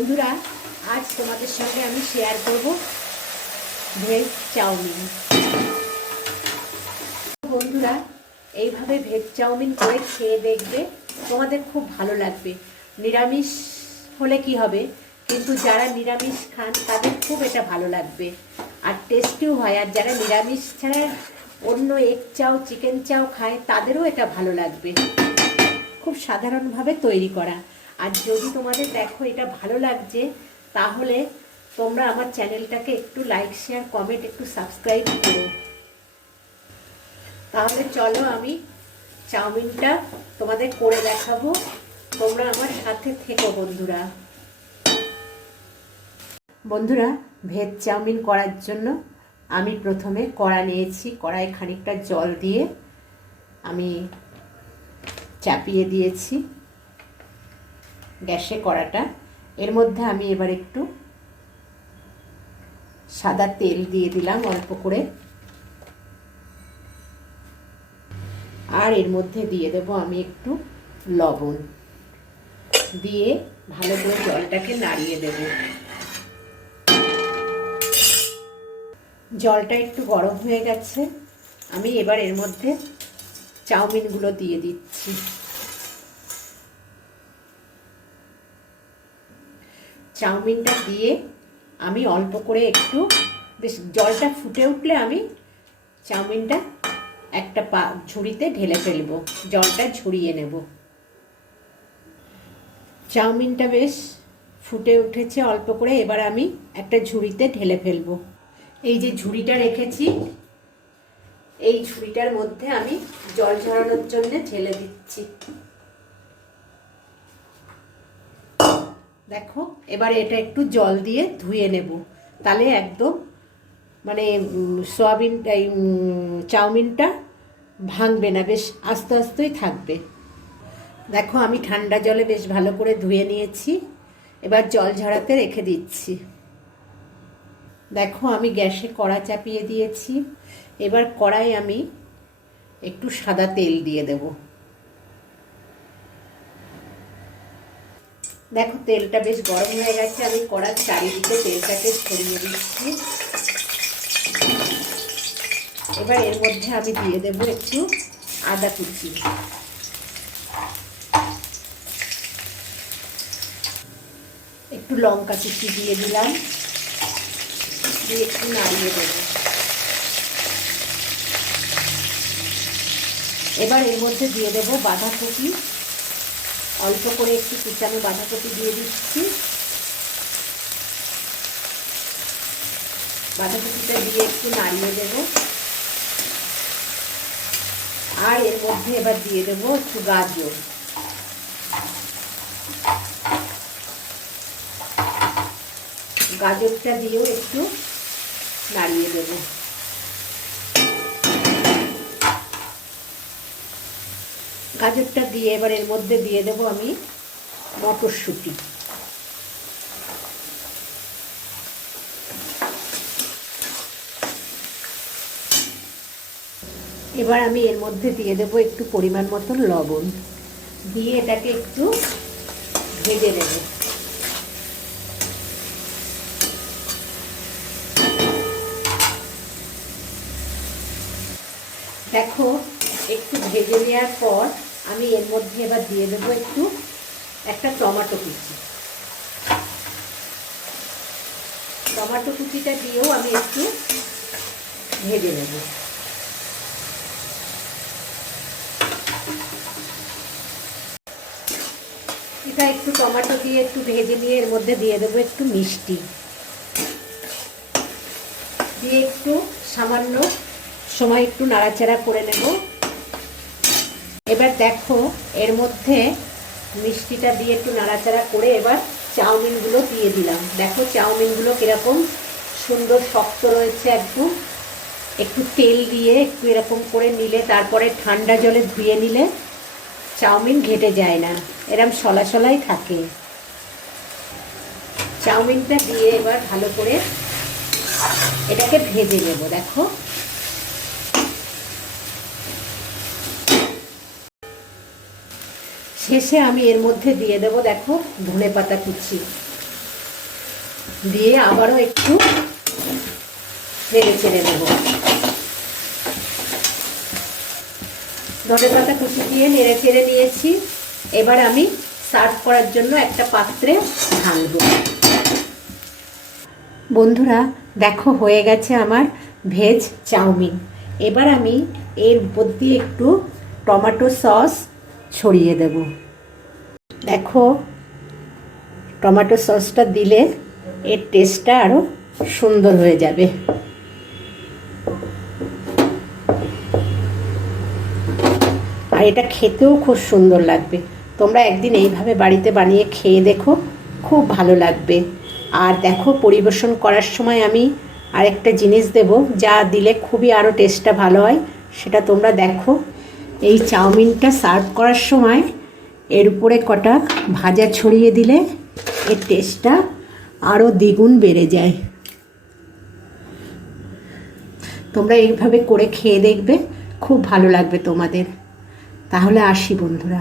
বন্ধুরা, আজ তোমাদের সঙ্গে আমি শেয়ার করব ভেজ চাউমিন। বন্ধুরা, এইভাবে ভেজ চাউমিন করে খেয়ে দেখবে, তোমাদের খুব ভালো লাগবে। নিরামিষ হলে কি হবে? কিন্তু যারা নিরামিষ খান, তাদের খুব এটা ভালো লাগবে। আর টেস্টিও হয়, আর যারা নিরামিষ ছাড়া অন্য এগ চাও চিকেন চাও খায়, তাদেরও এটা ভালো লাগবে। খুব সাধারণভাবে তৈরি করা। আর যদি তোমাদের দেখো এটা ভালো লাগছে, তাহলে তোমরা আমার চ্যানেলটাকে একটু লাইক শেয়ার কমেন্ট একটু সাবস্ক্রাইব করো। তাহলে চলো আমি চাউমিনটা তোমাদের করে দেখাবো। তোমরা আমার সাথে থেকো বন্ধুরা। বন্ধুরা, ভেজ চাউমিন করার জন্য আমি প্রথমে কড়া নিয়েছি কড়াই খানিকটা জল দিয়ে আমি চাপিয়ে দিয়েছি। গ্যাসে কড়াটা। এর মধ্যে আমি এবার একটু সাদা তেল দিয়ে দিলাম অল্প করে। আর এর মধ্যে দিয়ে দেব আমি একটু লবণ। দিয়ে ভালো করে জলটাকে নাড়িয়ে দেব। জলটা একটু গরম হয়ে গেছে। আমি এবার এর মধ্যে চাউমিনগুলো দিয়ে দিচ্ছি। চাউমিনটা দিয়ে আমি অল্প করে একটু, বেশ জলটা ফুটে উঠলে আমি চাউমিনটা একটা পা, ঝুড়িতে ঢেলে ফেলব, জলটা ঝরিয়ে নেব। চাউমিনটা বেশ ফুটে উঠেছে অল্প করে, এবার আমি একটা ঝুড়িতে ঢেলে ফেলব। এই যে ঝুড়িটা রেখেছি, এই ঝুড়িটার মধ্যে আমি জল ঝরানোর জন্য ঢেলে দিচ্ছি। দেখো, এবারে এটা একটু জল দিয়ে ধুয়ে নেব। তাহলে একদম মানে সয়াবিন, এই চাউমিনটা ভাঙবে না, বেশ আস্তে আস্তেই থাকবে। দেখো, আমি ঠান্ডা জলে বেশ ভালো করে ধুয়ে নিয়েছি। এবার জল ঝরাতে রেখে দিচ্ছি। দেখো, আমি গ্যাসে কড়া চাপিয়ে দিয়েছি। এবার কড়াই আমি একটু সাদা তেল দিয়ে দেব। দেখো, তেলটা বেশ গরম হয়ে গেছে, আমি কড়ার চারিদিকে তেলটাকে ছড়িয়ে দিচ্ছি। এবার এর মধ্যে আমি দিয়ে দেব একটু আদা কুচি। একটু লঙ্কা কুচি দিয়ে দিলাম। দিয়ে একটু নাড়িয়ে দেবো। এবার এর মধ্যে দিয়ে দেবো বাঁধাকপি। অল্প করে একটু কুচানো বাঁধাকপি দিয়ে দিচ্ছি। বাঁধাকপিটা দিয়ে একটু নাড়িয়ে দেব। আর এর মধ্যে এবার দিয়ে দেবো একটু গাজর। গাজরটা দিয়েও একটু নাড়িয়ে দেবো। গাজরটা দিয়ে এবার এর মধ্যে দিয়ে দেবো আমি মটরশুঁটি। এবার আমি এর মধ্যে দিয়ে দেবো একটু পরিমাণ মতন লবণ। দিয়ে এটাকে একটু ভেজে নেব। দেখো, একটু ভেজে নেওয়ার পর আমি এর মধ্যে এবার দিয়ে দেবো একটু একটা টমাটো কুচি। টমাটো কুচিটা দিয়েও আমি একটু ভেজে নেব। এটা একটু টমাটো দিয়ে একটু ভেজে নিয়ে এর মধ্যে দিয়ে দেবো একটু মিষ্টি। দিয়ে একটু সামান্য সময় একটু নাড়াচাড়া করে নেব। এবার দেখো, এর মধ্যে মিষ্টিটা দিয়ে একটু নাড়াচাড়া করে এবার চাউমিনগুলো দিয়ে দিলাম। দেখো চাউমিনগুলো কীরকম সুন্দর, শক্ত রয়েছে একটু। একটু তেল দিয়ে একটু এরকম করে নিলে, তারপরে ঠান্ডা জলে ধুয়ে নিলে চাউমিন ঘেটে যায় না। এরম সলা সলাই থাকে। চাউমিনটা দিয়ে এবার ভালো করে এটাকে ভেজে নেব। দেখো শেষে আমি এর মধ্যে দিয়ে দেব, দেখো, ধনে পাতা কুচি। দিয়ে আবারও একটু নেড়ে চেড়ে নেব ধনে পাতা কুচি দিয়ে নেড়ে চেড়ে নিয়েছি। এবার আমি সার্ভ করার জন্য একটা পাত্রে ঢালব বন্ধুরা, দেখো, হয়ে গেছে আমার ভেজ চাউমিন। এবার আমি এর উপর দিয়ে একটু টমেটো সস ছড়িয়ে দেব। দেখো, টমেটো সসটা দিলে এর টেস্টটা আরও সুন্দর হয়ে যাবে। আর এটা খেতেও খুব সুন্দর লাগবে। তোমরা একদিন এইভাবে বাড়িতে বানিয়ে খেয়ে দেখো, খুব ভালো লাগবে। আর দেখো, পরিবেশন করার সময় আমি আরেকটা জিনিস দেব, যা দিলে খুবই আরও টেস্টটা ভালো হয়, সেটা তোমরা দেখো। এই চাউমিনটা সার্ভ করার সময় এর উপরে কটা ভাজা ছড়িয়ে দিলে এর টেস্টটা আরও দ্বিগুণ বেড়ে যায়। তোমরা এইভাবে করে খেয়ে দেখবে, খুব ভালো লাগবে তোমাদের। তাহলে আসি বন্ধুরা।